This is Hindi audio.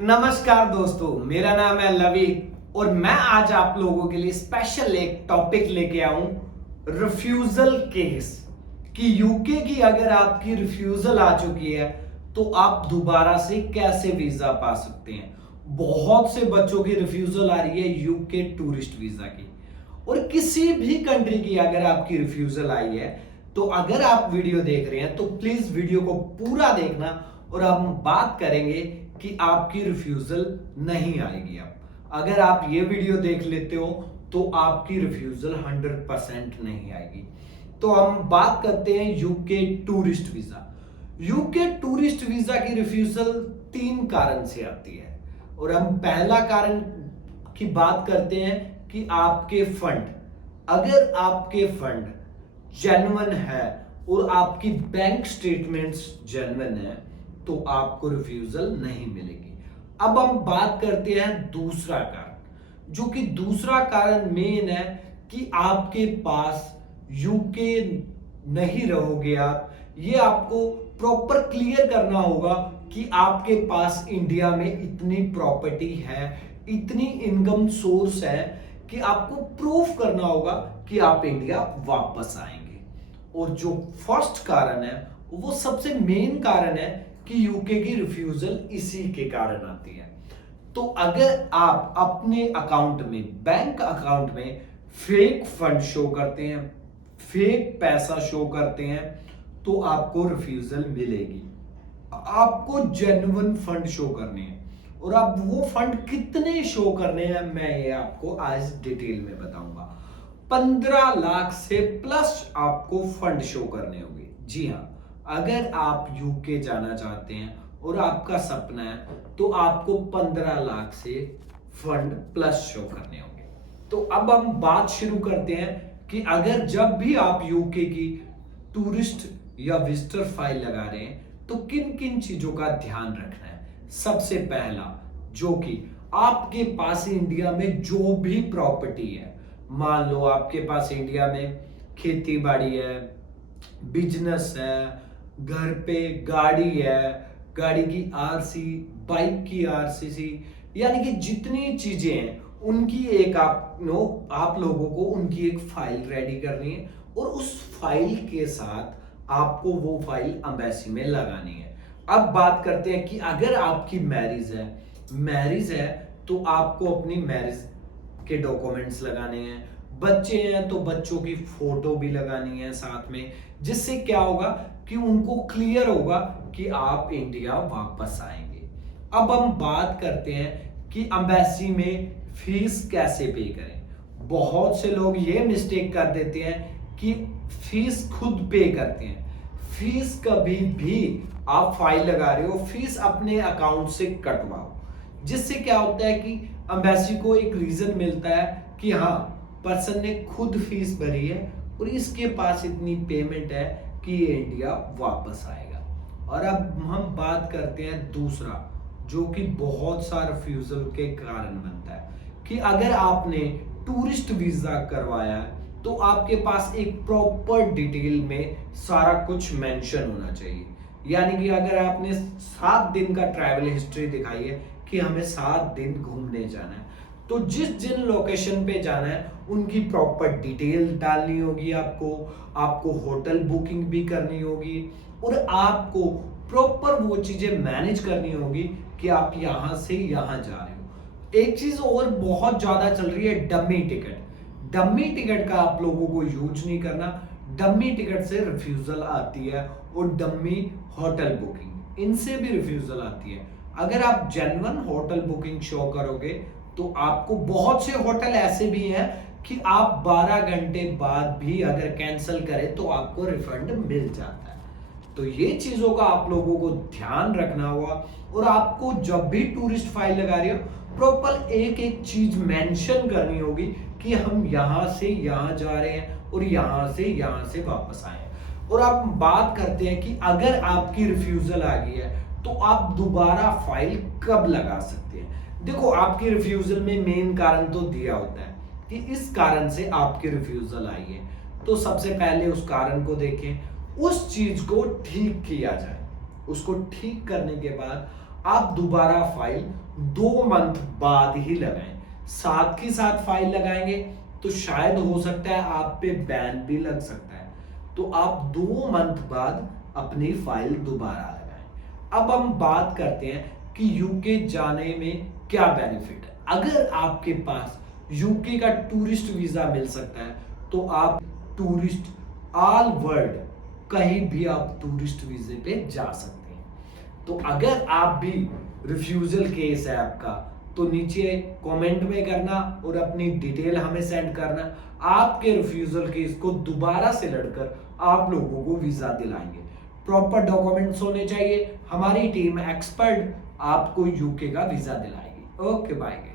नमस्कार दोस्तों, मेरा नाम है लवी और मैं आज आप लोगों के लिए स्पेशल एक टॉपिक लेके आऊं रिफ्यूजल केस कि यूके की अगर आपकी रिफ्यूजल आ चुकी है तो आप दोबारा से कैसे वीजा पा सकते हैं। बहुत से बच्चों की रिफ्यूजल आ रही है यूके टूरिस्ट वीजा की, और किसी भी कंट्री की अगर आपकी रिफ्यूजल आई है तो अगर आप वीडियो देख रहे हैं तो प्लीज वीडियो को पूरा देखना और हम बात करेंगे कि आपकी रिफ्यूजल नहीं आएगी। अब अगर आप ये वीडियो देख लेते हो तो आपकी रिफ्यूजल 100% नहीं आएगी। तो हम बात करते हैं UK tourist visa. UK tourist visa की रिफ्यूजल 3 कारण से आती है, और हम पहला कारण की बात करते हैं कि आपके फंड, अगर आपके फंड जेन्युइन है और आपकी बैंक स्टेटमेंट्स जेन्युइन है तो आपको रिफ्यूजल नहीं मिलेगी। अब हम बात करते हैं दूसरा कारण, जो कि दूसरा कारण मेन है कि आपके पास यूके नहीं रहोगे आप। ये आपको प्रॉपर क्लियर करना होगा कि आपके पास इंडिया में इतनी प्रॉपर्टी है, इतनी इनकम सोर्स है कि आपको प्रूफ करना होगा कि आप इंडिया वापस आएंगे। और जो फर्स्ट कारण है वो सबसे मेन कारण है कि यूके की रिफ्यूजल इसी के कारण आती है। तो अगर आप अपने अकाउंट में, बैंक अकाउंट में फेक फंड शो करते हैं, फेक पैसा शो करते हैं, तो आपको रिफ्यूजल मिलेगी। आपको जेन्युइन फंड शो करने हैं, और आप वो फंड कितने शो करने हैं मैं ये आपको आज डिटेल में बताऊंगा। 15 लाख से प्लस आपको फंड शो करने होंगे। जी हाँ, अगर आप यूके जाना चाहते हैं और आपका सपना है तो आपको 15 लाख से फंड प्लस शो करने होंगे। तो अब हम बात शुरू करते हैं कि अगर जब भी आप यूके की टूरिस्ट या विजिटर फाइल लगा रहे हैं तो किन किन चीजों का ध्यान रखना है। सबसे पहला, जो कि आपके पास इंडिया में जो भी प्रॉपर्टी है, मान लो आपके पास इंडिया में खेती बाड़ी है, बिजनेस है, घर पे गाड़ी है, गाड़ी की आरसी, बाइक की आरसीसी, यानी कि जितनी चीजें हैं उनकी एक आप लोगों को उनकी एक फाइल रेडी करनी है, और उस फाइल के साथ आपको वो फाइल एम्बेसी में लगानी है। अब बात करते हैं कि अगर आपकी मैरिज है तो आपको अपनी मैरिज के डॉक्यूमेंट्स लगाने हैं। बच्चे हैं तो बच्चों की फोटो भी लगानी है साथ में, जिससे क्या होगा कि उनको क्लियर होगा कि आप इंडिया वापस आएंगे। अब हम बात करते हैं कि एम्बेसी में फीस कैसे पे करें। बहुत से लोग ये मिस्टेक कर देते हैं कि फीस खुद पे करते हैं। फीस कभी भी आप फाइल लगा रहे हो, फीस अपने अकाउंट से कटवाओ, जिससे क्या होता है कि एम्बेसी को एक रीजन मिलता है कि हाँ, पर्सन ने खुद फीस भरी है और इसके पास इतनी पेमेंट है कि ये इंडिया वापस आएगा। और अब हम बात करते हैं दूसरा, जो कि बहुत सा रिफ्यूजल के कारण बनता है, कि अगर आपने टूरिस्ट वीजा करवाया है तो आपके पास एक प्रॉपर डिटेल में सारा कुछ मेंशन होना चाहिए। यानी कि अगर आपने 7 दिन का ट्रैवल हिस्ट्री दिखाई है कि हमें 7 दिन घूमने जाना है, तो जिस जिन लोकेशन पे जाना है उनकी प्रॉपर डिटेल डालनी होगी। आपको होटल बुकिंग भी करनी होगी, और आपको प्रॉपर वो चीजें मैनेज करनी होगी कि आप यहां से यहां जा रहे हो। एक चीज और बहुत ज्यादा चल रही है, डमी टिकट। डमी टिकट का आप लोगों को यूज नहीं करना। डमी टिकट से रिफ्यूजल आती है, और डमी होटल बुकिंग, इनसे भी रिफ्यूजल आती है। अगर आप जेन्युइन होटल बुकिंग शो करोगे तो आपको, बहुत से होटल ऐसे भी हैं कि आप 12 घंटे बाद भी अगर कैंसिल करें तो आपको रिफंड मिल जाता है। तो ये चीजों का आप लोगों को ध्यान रखना होगा, और आपको जब भी टूरिस्ट फाइल लगा रहे हो प्रॉपर एक एक चीज मेंशन करनी होगी कि हम यहां से यहां जा रहे हैं और यहां से वापस आए हैं। और आप बात करते हैं कि अगर आपकी रिफ्यूजल आ गई है तो आप दोबारा फाइल कब लगा सकते हैं। देखो, आपकी रिफ्यूजल में मेन कारण तो दिया होता है कि इस कारण से आपकी रिफ्यूजल आई है, तो सबसे पहले उस कारण को देखें, उस चीज को ठीक किया जाए। उसको ठीक करने के बाद आप दोबारा फाइल 2 मंथ बाद ही लगाएं। साथ ही साथ फाइल लगाएंगे तो शायद हो सकता है आप पे बैन भी लग सकता है। तो आप 2 मंथ बाद अपनी फाइल दोबारा लगाएं। अब हम बात करते हैं कि यूके जाने में क्या बेनिफिट है। अगर आपके पास यूके का टूरिस्ट वीजा मिल सकता है तो आप टूरिस्ट ऑल वर्ल्ड कहीं भी आप टूरिस्ट वीजे पे जा सकते हैं। तो अगर आप भी रिफ्यूजल केस है आपका तो नीचे कमेंट में करना और अपनी डिटेल हमें सेंड करना। आपके रिफ्यूजल केस को दोबारा से लड़कर आप लोगों को वीजा दिलाएंगे। प्रॉपर डॉक्यूमेंट्स होने चाहिए। हमारी टीम एक्सपर्ट आपको यूके का वीजा दिलाएगी। Okay bye.